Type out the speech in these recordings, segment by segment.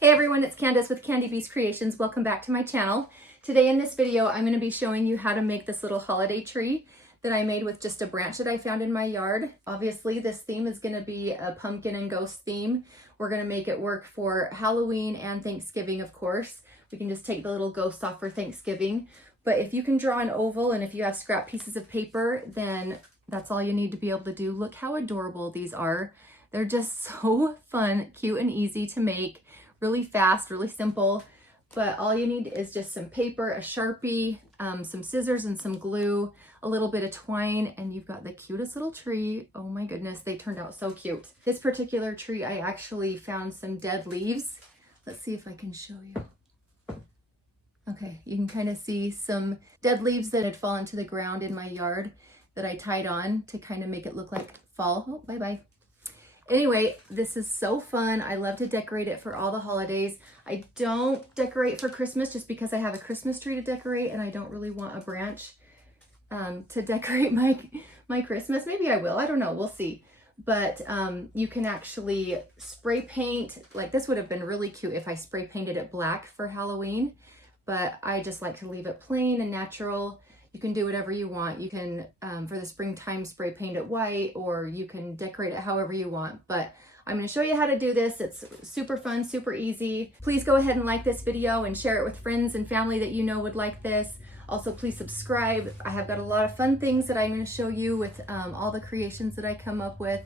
Hey everyone, it's Candace with Candy Beast Creations. Welcome back to my channel. Today in this video, I'm going to be showing you how to make this little holiday tree that I made with just a branch that I found in my yard. Obviously, this theme is going to be a pumpkin and ghost theme. We're going to make it work for Halloween and Thanksgiving, of course. We can just take the little ghosts off for Thanksgiving. But if you can draw an oval and if you have scrap pieces of paper, then that's all you need to be able to do. Look how adorable these are. They're just so fun, cute, and easy to make. Really fast, really simple, but all you need is just some paper, a Sharpie, some scissors and some glue, a little bit of twine, and you've got the cutest little tree. Oh my goodness, they turned out so cute. This particular tree, I actually found some dead leaves. Let's see if I can show you. Okay, you can kind of see some dead leaves that had fallen to the ground in my yard that I tied on to kind of make it look like fall. Oh, bye-bye. Anyway, this is so fun. I love to decorate it for all the holidays. I don't decorate for Christmas just because I have a Christmas tree to decorate and I don't really want a branch to decorate my Christmas. Maybe I will, I don't know, we'll see. But you can actually spray paint, like this would have been really cute if I spray painted it black for Halloween, but I just like to leave it plain and natural. You can do whatever you want. You can, for the springtime, spray paint it white, or you can decorate it however you want. But I'm going to show you how to do this. It's super fun, super easy. Please go ahead and like this video and share it with friends and family that you know would like this. Also, please subscribe. I have got a lot of fun things that I'm going to show you with all the creations that I come up with,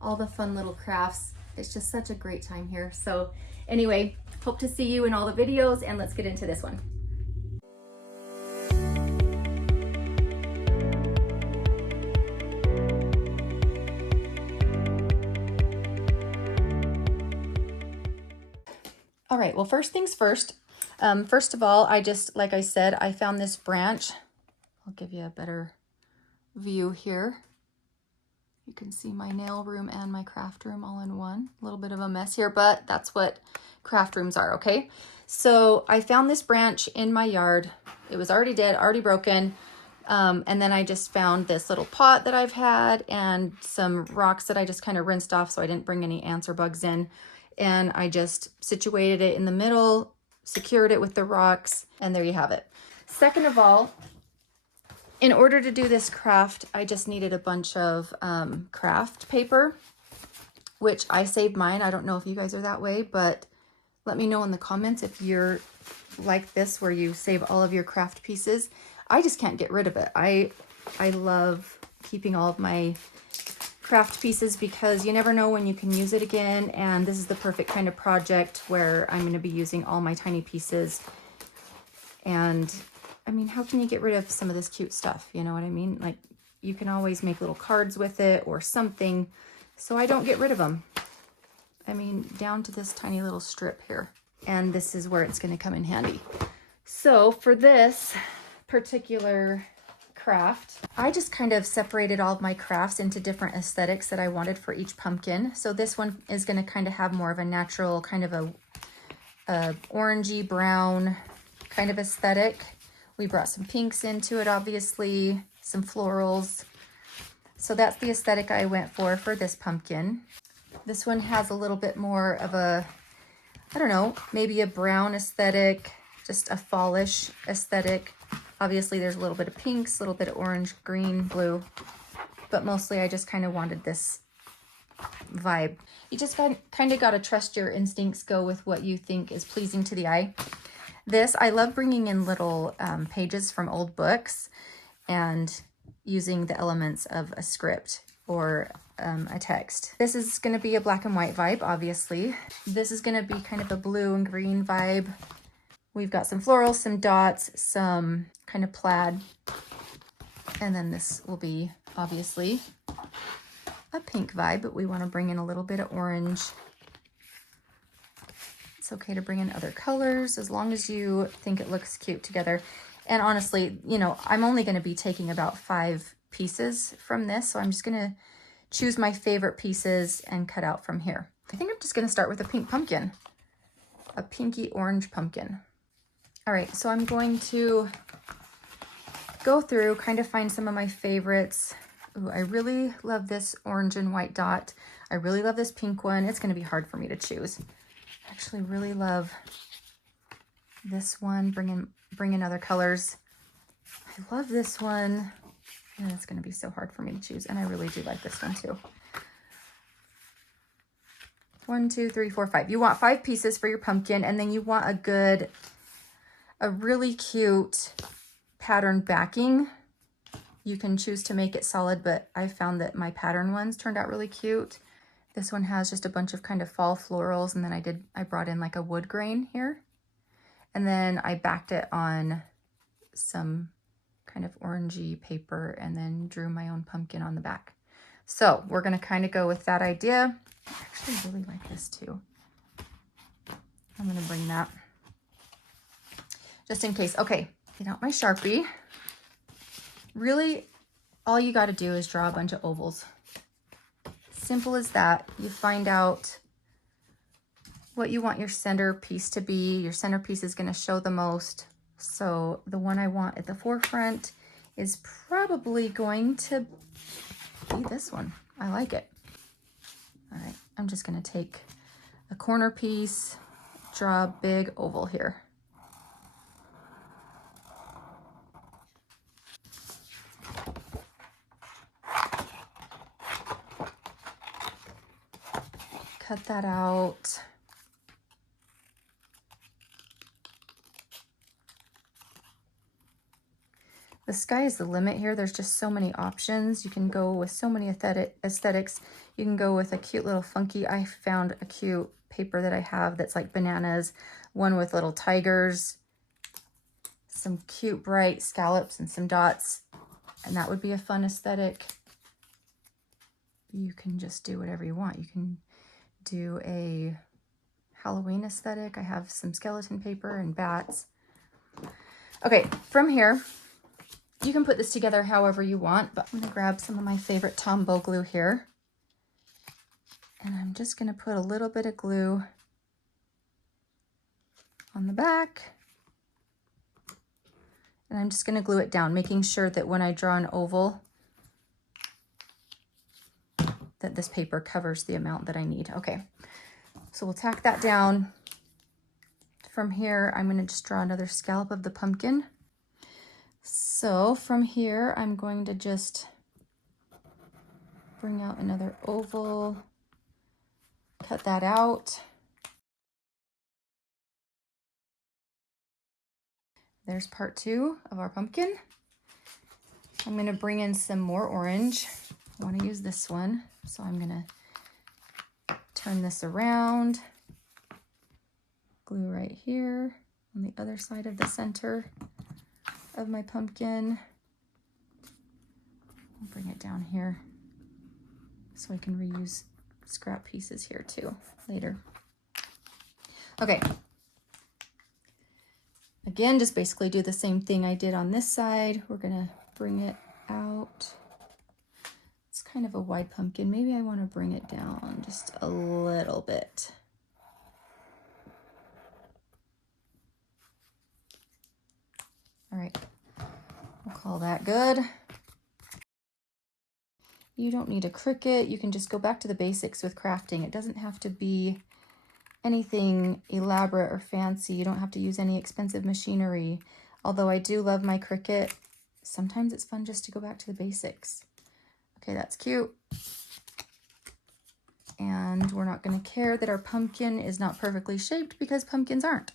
all the fun little crafts. It's just such a great time here. So anyway, hope to see you in all the videos, and let's get into this one. All right, well, first things first. First of all, like I said, I found this branch. I'll give you a better view here. You can see my nail room and my craft room all in one. A little bit of a mess here, but that's what craft rooms are, okay? So I found this branch in my yard. It was already dead, already broken. And then I just found this little pot that I've had and some rocks that I just kind of rinsed off so I didn't bring any ants or bugs in. And I just situated it in the middle, secured it with the rocks, and there you have it. Second of all, in order to do this craft, I just needed a bunch of craft paper, which I saved mine. I don't know if you guys are that way, but let me know in the comments if you're like this, where you save all of your craft pieces. I just can't get rid of it. I love keeping all of my craft pieces because you never know when you can use it again, and this is the perfect kind of project where I'm going to be using all my tiny pieces. And I mean, how can you get rid of some of this cute stuff? You know what I mean? Like, you can always make little cards with it or something, so I don't get rid of them. I mean, down to this tiny little strip here, and this is where it's going to come in handy. So for this particular craft, I just kind of separated all of my crafts into different aesthetics that I wanted for each pumpkin. So this one is going to kind of have more of a natural kind of a orangey brown kind of aesthetic. We brought some pinks into it, obviously, some florals. So that's the aesthetic I went for this pumpkin. This one has a little bit more of a, I don't know, maybe a brown aesthetic, just a fallish aesthetic. Obviously, there's a little bit of pinks, a little bit of orange, green, blue, but mostly I just kind of wanted this vibe. You just kind of got to trust your instincts, go with what you think is pleasing to the eye. This, I love bringing in little pages from old books and using the elements of a script or a text. This is going to be a black and white vibe, obviously. This is going to be kind of a blue and green vibe. We've got some florals, some dots, some kind of plaid, and then this will be obviously a pink vibe, but we want to bring in a little bit of orange. It's okay to bring in other colors as long as you think it looks cute together. And honestly, you know, I'm only going to be taking about 5 pieces from this, so I'm just going to choose my favorite pieces and cut out from here. I think I'm just going to start with a pink pumpkin, a pinky orange pumpkin. All right, so I'm going to go through, kind of find some of my favorites. Ooh, I really love this orange and white dot. I really love this pink one. It's going to be hard for me to choose. I actually really love this one. Bring in other colors. I love this one. And it's going to be so hard for me to choose. And I really do like this one too. 1, 2, 3, 4, 5. You want 5 pieces for your pumpkin, and then you want a really cute pattern backing. You can choose to make it solid, but I found that my pattern ones turned out really cute. This one has just a bunch of kind of fall florals, and then I brought in like a wood grain here. And then I backed it on some kind of orangey paper and then drew my own pumpkin on the back. So we're gonna kind of go with that idea. I actually really like this too. I'm gonna bring that just in case. Okay, get out my Sharpie. Really, all you gotta do is draw a bunch of ovals. Simple as that. You find out what you want your centerpiece to be. Your centerpiece is gonna show the most. So the one I want at the forefront is probably going to be this one. I like it. All right, I'm just gonna take a corner piece, draw a big oval here. Cut that out. The sky is the limit here. There's just so many options. You can go with so many aesthetics. You can go with a cute little funky. I found a cute paper that I have that's like bananas, one with little tigers, some cute bright scallops and some dots, and that would be a fun aesthetic. You can just do whatever you want. You can do a Halloween aesthetic. I have some skeleton paper and bats. Okay, from here, you can put this together however you want, but I'm gonna grab some of my favorite Tombow glue here. And I'm just gonna put a little bit of glue on the back. And I'm just gonna glue it down, making sure that when I draw an oval, that this paper covers the amount that I need. Okay, so we'll tack that down. From here, I'm gonna just draw another scallop of the pumpkin. So from here, I'm going to just bring out another oval, cut that out. There's part 2 of our pumpkin. I'm gonna bring in some more orange. I wanna use this one, so I'm gonna turn this around, glue right here on the other side of the center of my pumpkin. I'll bring it down here so I can reuse scrap pieces here too later. Okay. Again, just basically do the same thing I did on this side. We're gonna bring it out. It's kind of a wide pumpkin. Maybe I want to bring it down just a little bit. All right, we'll call that good. You don't need a Cricut. You can just go back to the basics with crafting. It doesn't have to be anything elaborate or fancy. You don't have to use any expensive machinery. Although I do love my Cricut, sometimes it's fun just to go back to the basics. Okay, that's cute. And we're not going to care that our pumpkin is not perfectly shaped because pumpkins aren't.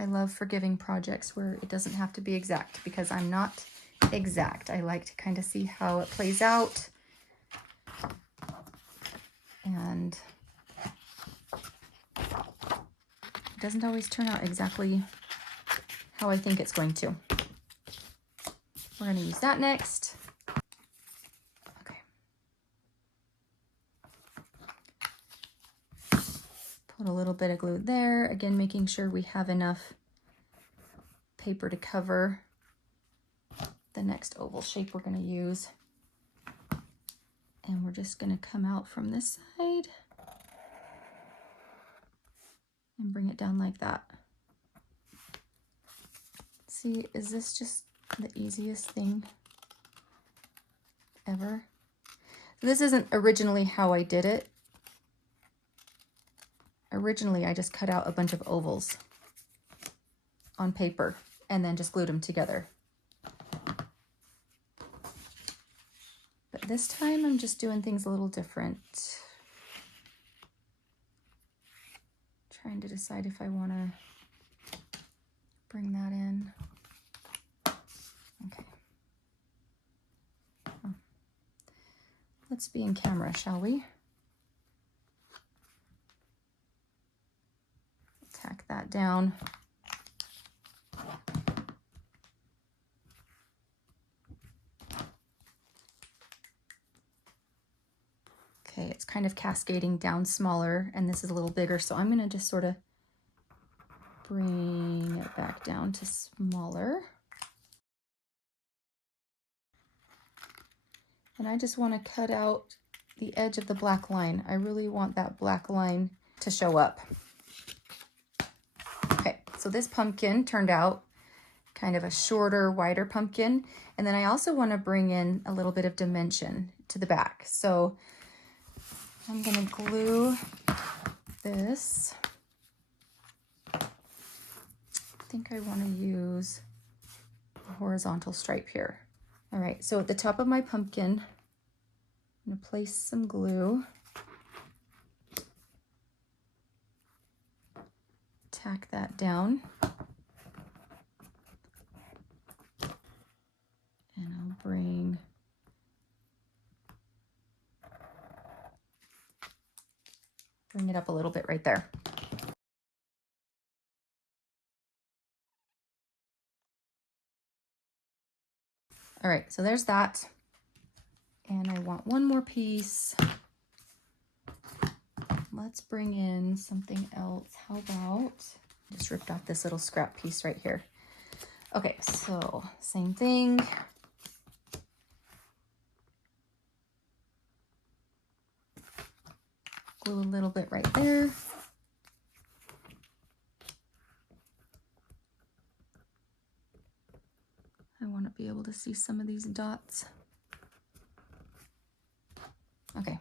I love forgiving projects where it doesn't have to be exact because I'm not exact. I like to kind of see how it plays out. And it doesn't always turn out exactly how I think it's going to. We're going to use that next. Okay. Put a little bit of glue there. Again, making sure we have enough paper to cover the next oval shape we're going to use. And we're just going to come out from this side and bring it down like that. See, is this just the easiest thing ever? This isn't originally how I did it, Originally, I just cut out a bunch of ovals on paper and then just glued them together. But this time I'm just doing things a little different. Trying to decide if I want to bring that in. Okay. Oh. Let's be in camera, shall we? Tack that down. Okay, it's kind of cascading down smaller, and this is a little bigger, so I'm going to just sort of bring it back down to smaller. And I just want to cut out the edge of the black line. I really want that black line to show up. Okay, so this pumpkin turned out kind of a shorter, wider pumpkin. And then I also want to bring in a little bit of dimension to the back. So I'm going to glue this. I think I want to use a horizontal stripe here. All right, so at the top of my pumpkin, I'm going to place some glue. Tack that down. And I'll bring it up a little bit right there. All right, so there's that. And I want one more piece. Let's bring in something else. How about, just ripped off this little scrap piece right here. Okay, so same thing. Glue a little bit right there. I want to be able to see some of these dots. Okay.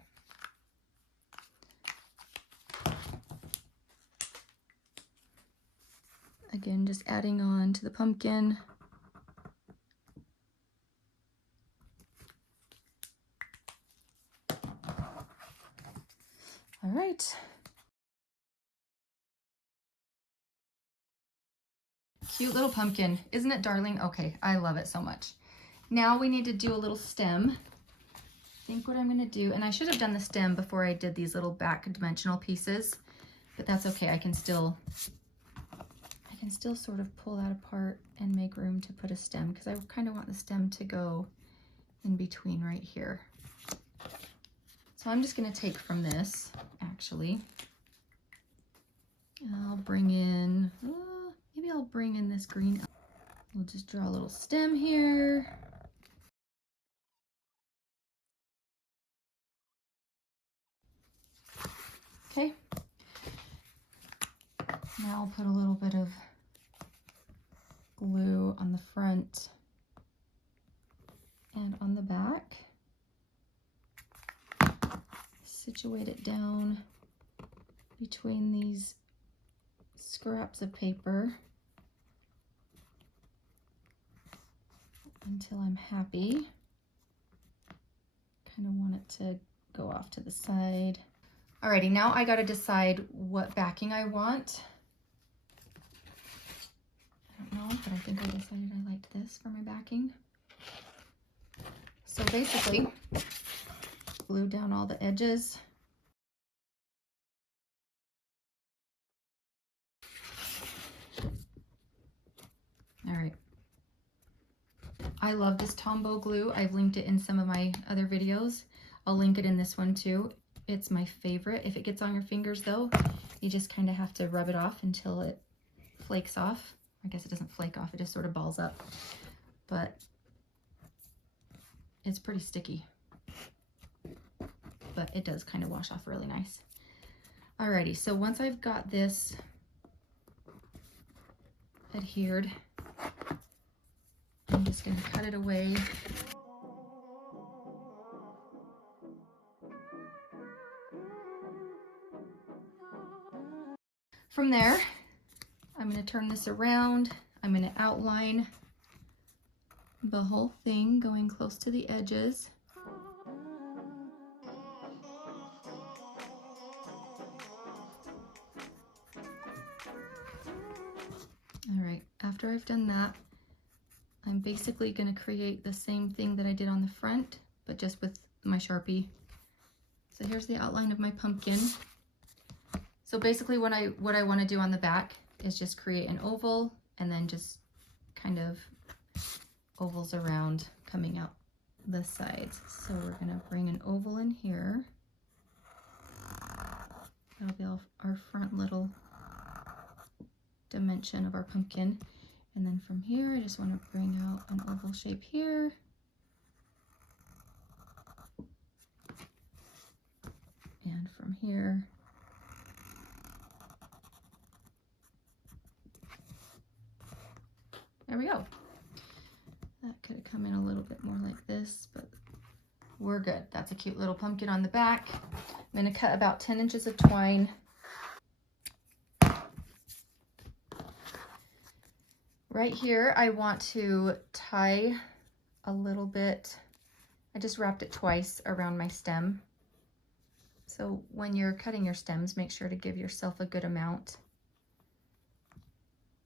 Again, just adding on to the pumpkin. All right. Cute little pumpkin. Isn't it darling? Okay, I love it so much. Now we need to do a little stem. I think what I'm going to do, and I should have done the stem before I did these little back dimensional pieces, but that's okay. I can still sort of pull that apart and make room to put a stem, because I kind of want the stem to go in between right here. So I'm just going to take from this, actually. I'll bring in, maybe I'll bring in this green. We'll just draw a little stem here. Okay. Now I'll put a little bit of glue on the front and on the back. Situate it down between these scraps of paper until I'm happy. Kind of want it to go off to the side. Alrighty, now I gotta decide what backing I want. I don't know, but I think I decided I liked this for my backing. So basically, glue down all the edges. All right. I love this Tombow glue. I've linked it in some of my other videos. I'll link it in this one too. It's my favorite. If it gets on your fingers though, you just kind of have to rub it off until it flakes off. I guess it doesn't flake off, it just sort of balls up. But it's pretty sticky. But it does kind of wash off really nice. Alrighty, so once I've got this adhered, I'm just going to cut it away. From there, I'm going to turn this around. I'm going to outline the whole thing, going close to the edges. All right, after I've done that, I'm basically going to create the same thing that I did on the front, but just with my Sharpie. So here's the outline of my pumpkin. So basically what I want to do on the back is just create an oval and then just kind of ovals around coming out the sides. So we're going to bring an oval in here. That'll be our front little dimension of our pumpkin. And then from here, I just want to bring out an oval shape here. And from here, there we go. That could have come in a little bit more like this, but we're good. That's a cute little pumpkin on the back. I'm going to cut about 10 inches of twine. Right here, I want to tie a little bit. I just wrapped it twice around my stem. So when you're cutting your stems, make sure to give yourself a good amount.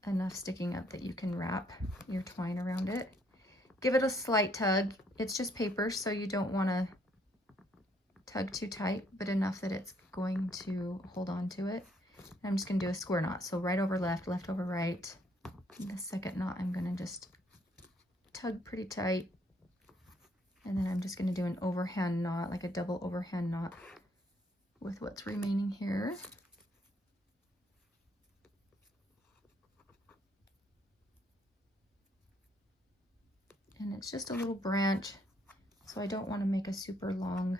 Enough sticking up that you can wrap your twine around it. Give it a slight tug. It's just paper, so you don't want to tug too tight, but enough that it's going to hold on to it. And I'm just going to do a square knot. So right over left, left over right. The second knot, I'm going to just tug pretty tight. And then I'm just going to do an overhand knot, like a double overhand knot with what's remaining here. And it's just a little branch, so I don't want to make a super long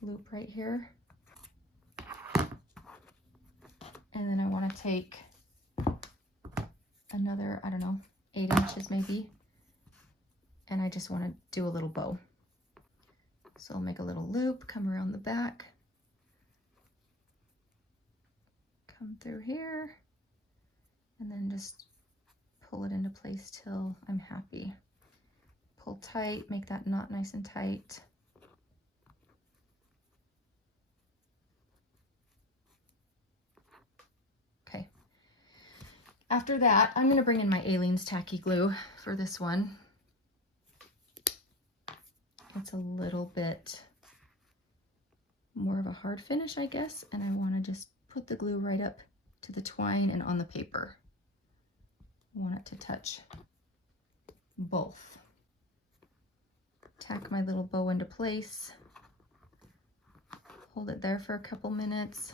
loop right here. And then I want to take another, I don't know, 8 inches maybe, and I just want to do a little bow. So I'll make a little loop, come around the back, come through here, and then just pull it into place till I'm happy. Pull tight, make that knot nice and tight. Okay. After that, I'm going to bring in my Aleene's tacky glue for this one. It's a little bit more of a hard finish, I guess, and I want to just put the glue right up to the twine and on the paper. I want it to touch both. Tack my little bow into place. Hold it there for a couple minutes.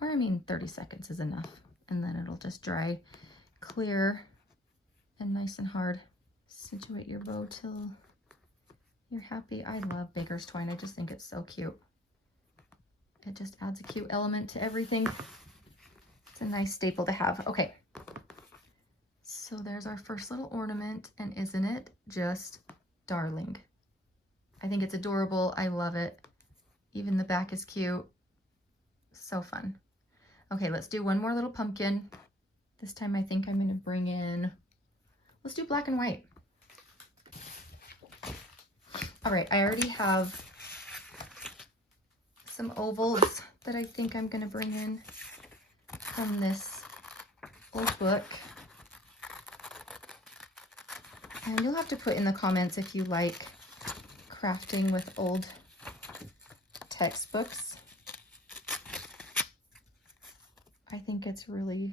Or I mean 30 seconds is enough. And then it'll just dry clear and nice and hard. Situate your bow till you're happy. I love baker's twine. I just think it's so cute. It just adds a cute element to everything. It's a nice staple to have. Okay. So there's our first little ornament, and isn't it just darling? I think it's adorable. I love it. Even the back is cute. So fun. Okay, let's do one more little pumpkin. This time I think I'm going to bring in, let's do black and white. All right, I already have some ovals that I think I'm going to bring in from this old book. And you'll have to put in the comments if you like crafting with old textbooks. I think it's really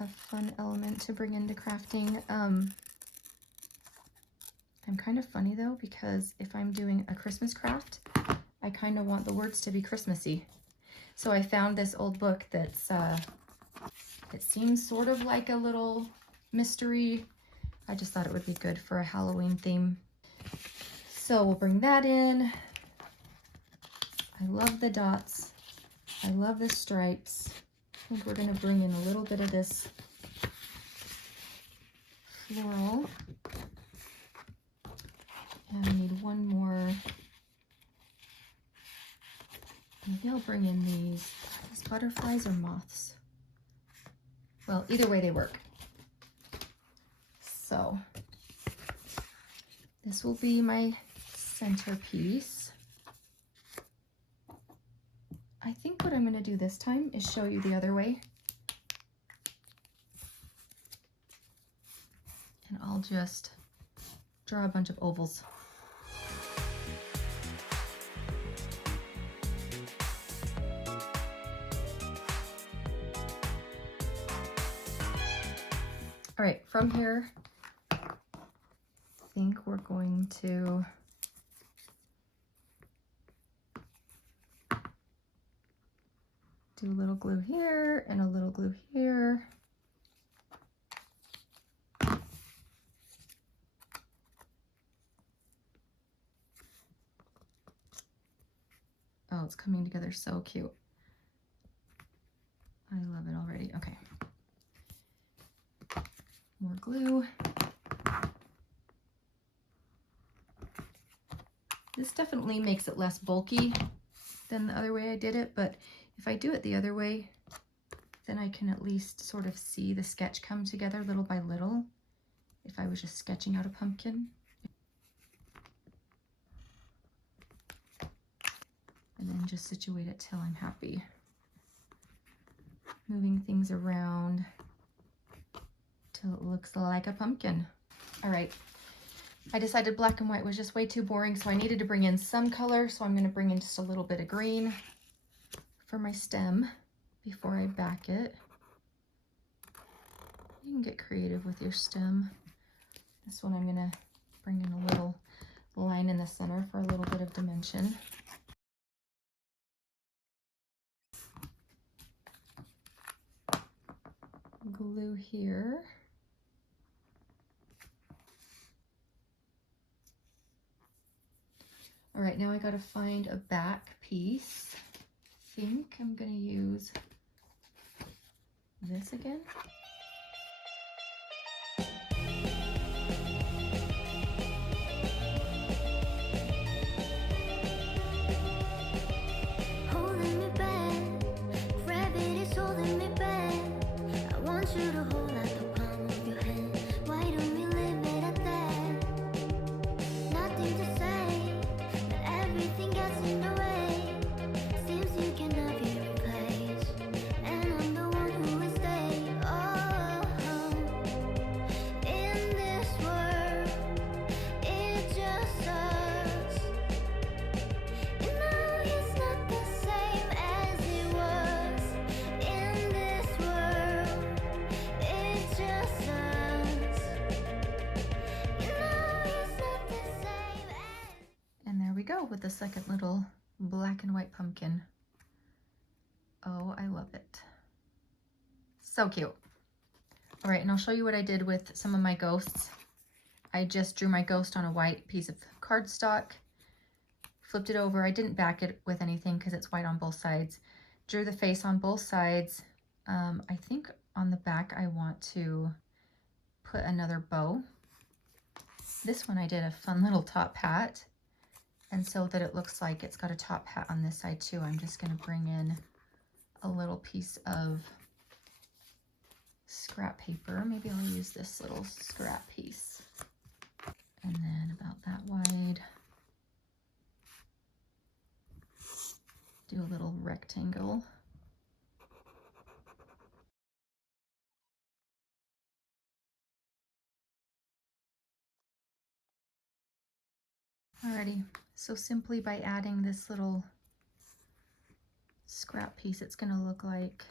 a fun element to bring into crafting. I'm kind of funny though, because if I'm doing a Christmas craft, I kind of want the words to be Christmassy. So I found this old book that's, it seems sort of like a little mystery. I just thought it would be good for a Halloween theme. So we'll bring that in. I love the dots. I love the stripes. I think we're going to bring in a little bit of this floral. And we need one more Maybe I'll bring in these butterflies or moths. Well, either way they work. So this will be my centerpiece. I think what I'm going to do this time is show you the other way. And I'll just draw a bunch of ovals. All right, from here, I think we're going to do a little glue here and a little glue here. Oh, it's coming together so cute. I love it already. Okay. More glue. This definitely makes it less bulky than the other way I did it, but if I do it the other way, then I can at least sort of see the sketch come together little by little if I was just sketching out a pumpkin. And then just situate it till I'm happy. Moving things around till it looks like a pumpkin. All right, I decided black and white was just way too boring, so I needed to bring in some color, so I'm gonna bring in just a little bit of green for my stem before I back it. You can get creative with your stem. This one I'm gonna bring in a little line in the center for a little bit of dimension. Glue here. All right, now I gotta find a back piece. I think I'm gonna use this again. Holding me back, gravity's holding me back. I want you to hold out the palm of your hand. Why don't we leave it at that? Nothing to say, but everything gets in the way. Seems you cannot be replaced, and I'm the one who will stay. Oh, in this world, it just us. You know it's not the same as it was. In this world, it's just us. You know it's not the same as. And there we go with the second little black and white pumpkin. Oh, I love it. So cute. All right, and I'll show you what I did with some of my ghosts. I just drew my ghost on a white piece of cardstock, flipped it over. I didn't back it with anything because it's white on both sides. Drew the face on both sides. I think on the back I want to put another bow. This one I did a fun little top hat. And so that it looks like it's got a top hat on this side too, I'm just gonna bring in a little piece of scrap paper. Maybe I'll use this little scrap piece. And then about that wide. Do a little rectangle. Alrighty, so simply by adding this little scrap piece, it's gonna look like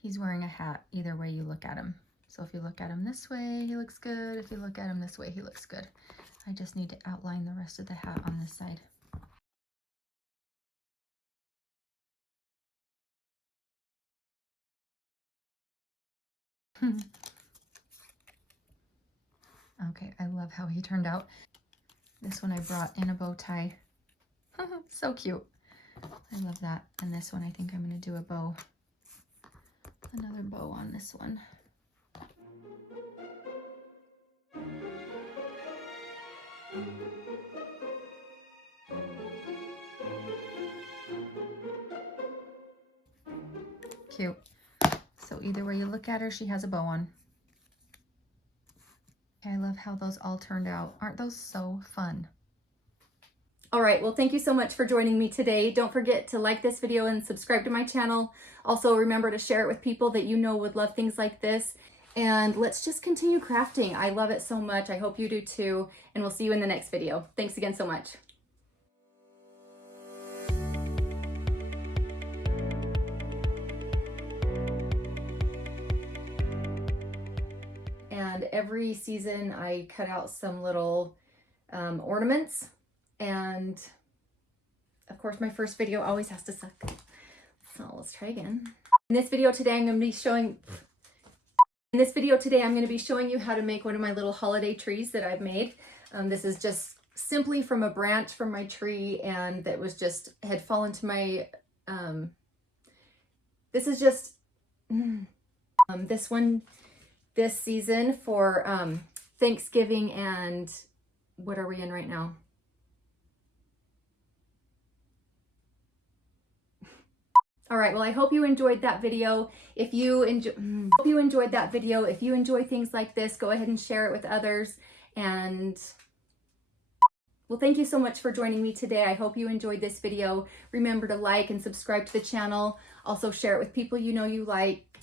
he's wearing a hat either way you look at him. So if you look at him this way, he looks good. If you look at him this way, he looks good. I just need to outline the rest of the hat on this side. Okay, I love how he turned out. This one I brought in a bow tie. So cute. I love that. And this one I think I'm going to do a bow. Another bow on this one. cute. So either way you look at her, she has a bow on. I love how those all turned out. Aren't those so fun? All right, well, thank you so much for joining me today. Don't forget to like this video and subscribe to my channel. Also, remember to share it with people that you know would love things like this. And let's just continue crafting. I love it so much. I hope you do too. And we'll see you in the next video. Thanks again so much. And every season I cut out some little ornaments. And of course, my first video always has to suck. So let's try again. In this video today, I'm going to be showing you how to make one of my little holiday trees that I've made. This is just simply from a branch from my tree, and that was just had fallen to my. This is just this one this season for Thanksgiving, and what are we in right now? All right, well, I hope you enjoyed that video. If you enjoy things like this, go ahead and share it with others. And well, thank you so much for joining me today. I hope you enjoyed this video. Remember to like and subscribe to the channel. Also share it with people you know you like.